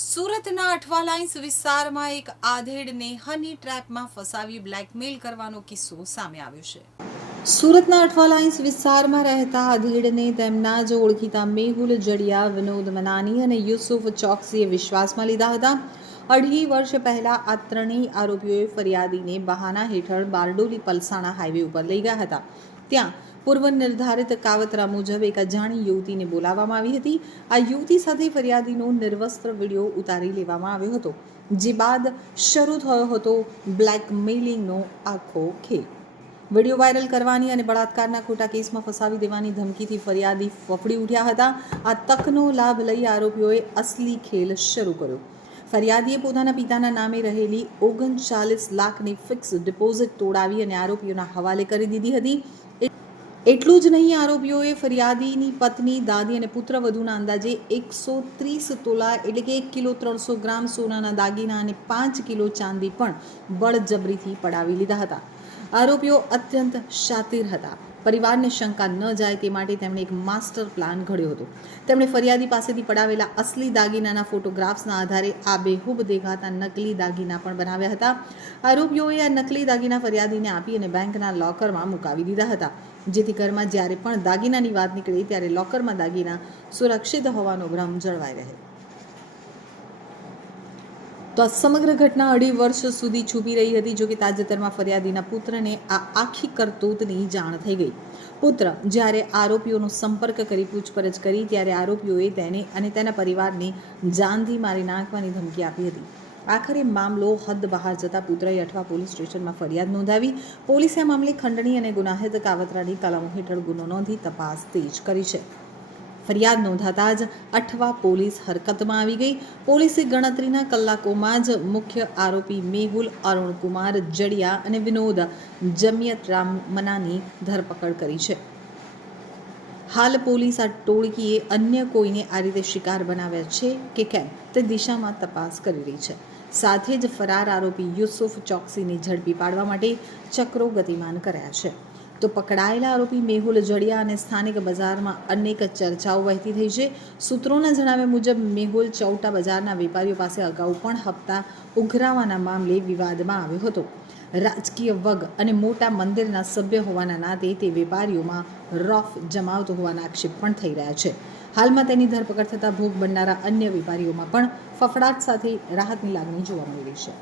સુરતના અઠવાલાઇન્સ વિસ્તારમાં એક આધેડને હની ટ્રેપમાં ફસાવી બ્લેકમેલ કરવાનો કિસ્સો સામે આવ્યો છે. સુરતના અઠવાલાઇન્સ વિસ્તારમાં રહેતા આધેડને તેમના જ ઓળખીતા મેહુલ જડિયા, વિનોદ મનાની અને યુસુફ ચોકસીએ વિશ્વાસમાં લીધા હતા. 2.5 વર્ષ પહેલા આ ત્રણેય આરોપીઓએ ફરિયાદીને બહાના હેઠળ બારડોલી પલસાણા હાઈવે ઉપર લઈ ગયા હતા. ત્યાં પૂર્વ નિર્ધારિત કાવતરા મુજબ એક અજાણી યુવતીને બોલાવવામાં આવી હતી. આ યુવતી સાથે ફરિયાદીનો નિર્વસ્ત્ર વિડીયો ઉતારી લેવામાં આવ્યો હતો, જે બાદ શરૂ થયો હતો બ્લેકમેલિંગનો આખો ખેલ. વિડીયો વાયરલ કરવાની અને બળાત્કારના ખોટા કેસમાં ફસાવી દેવાની ધમકીથી ફરિયાદી ફફડી ઉઠ્યા હતા. આ તકનો લાભ લઈ આરોપીઓએ અસલી ખેલ શરૂ કર્યો. ફરિયાદીએ પોતાના પિતાના નામે રહેલી 39 લાખની ફિક્સ ડિપોઝિટ તોડાવી અને આરોપીઓના હવાલે કરી દીધી હતી. એટલું જ નહીં, આરોપીઓએ ફરિયાદીની પત્ની, દાદી અને પુત્રવધૂના અંદાજે 130 તોલા એટલે કે 1 કિલો 300 ગ્રામ સોનાના દાગીના અને 5 કિલો ચાંદી પણ બળજબરીથી પડાવી લીધા હતા. આરોપીઓ અત્યંત શાતિર હતા. પરિવારને શંકા ન જાય તે માટે તેમણે એક માસ્ટર પ્લાન ઘડ્યો હતો. તેમણે ફરિયાદી પાસેથી પડાવેલા અસલી દાગીનાના ફોટોગ્રાફ્સના આધારે આબેહૂબ દેખાતા નકલી દાગીના પણ બનાવ્યા હતા. આરોપીઓએ આ નકલી દાગીના ફરિયાદીને આપી અને બેંકના લોકરમાં મુકાવી દીધા હતા, જેથી ઘરમાં જ્યારે પણ દાગીનાની વાત નીકળે ત્યારે લોકરમાં દાગીના સુરક્ષિત હોવાનો ભ્રમ જળવાઈ રહે. તો આ સમગ્ર ઘટના 2.5 વર્ષ સુધી છુપી રહી હતી. જો કે તાજેતરમાં ફરિયાદીના પુત્રને આ આખી કરતૂતની જાણ થઈ ગઈ. પુત્ર જ્યારે આરોપીઓનો સંપર્ક કરી પૂછપરછ કરી ત્યારે આરોપીઓએ તેને અને તેના પરિવારને જાનથી મારી નાખવાની ધમકી આપી હતી. આખરે મામલો હદ બહાર જતા પુત્રએ અઠવા પોલીસ સ્ટેશનમાં ફરિયાદ નોંધાવી. પોલીસે આ મામલે ખંડણી અને ગુનાહિત કાવતરાની કલમો હેઠળ ગુનો નોંધી તપાસ તેજ કરી છે. ફરિયાદ નોંધાતા જ અઠવા પોલીસ હરકતમાં આવી ગઈ. પોલીસે ગણતરીના કલાકોમાં જ મુખ્ય આરોપી મેહુલ અરુણકુમાર જડિયા અને વિનોદ જમિયતરામ મનાની ધરપકડ કરી છે. હાલ પોલીસ આ ટોળકીએ અન્ય કોઈને આ રીતે શિકાર બનાવ્યા છે કે કેમ તે દિશામાં તપાસ કરી રહી છે. સાથે જ ફરાર આરોપી યુસુફ ચોકસીને ઝડપી પાડવા માટે ચક્રો ગતિમાન કર્યા છે. તો પકડાયેલા આરોપી મેહુલ જડિયા અને સ્થાનિક બજારમાં અનેક ચર્ચાઓ વહેતી થઈ છે. સૂત્રોના જણાવ્યા મુજબ મેહુલ ચૌટા બજારના વેપારીઓ પાસે અગાઉ પણ હપ્તા ઉઘરાવવાના મામલે વિવાદમાં આવ્યો હતો. રાજકીય વગ અને મોટા મંદિરના સભ્ય હોવાના નાતે તે વેપારીઓમાં રોફ જમાવતો હોવાના આક્ષેપ પણ થઈ રહ્યા છે. હાલમાં તેની ધરપકડ થતાં ભોગ બનનારા અન્ય વેપારીઓમાં પણ ફફડાટ સાથે રાહતની લાગણી જોવા મળી રહી છે.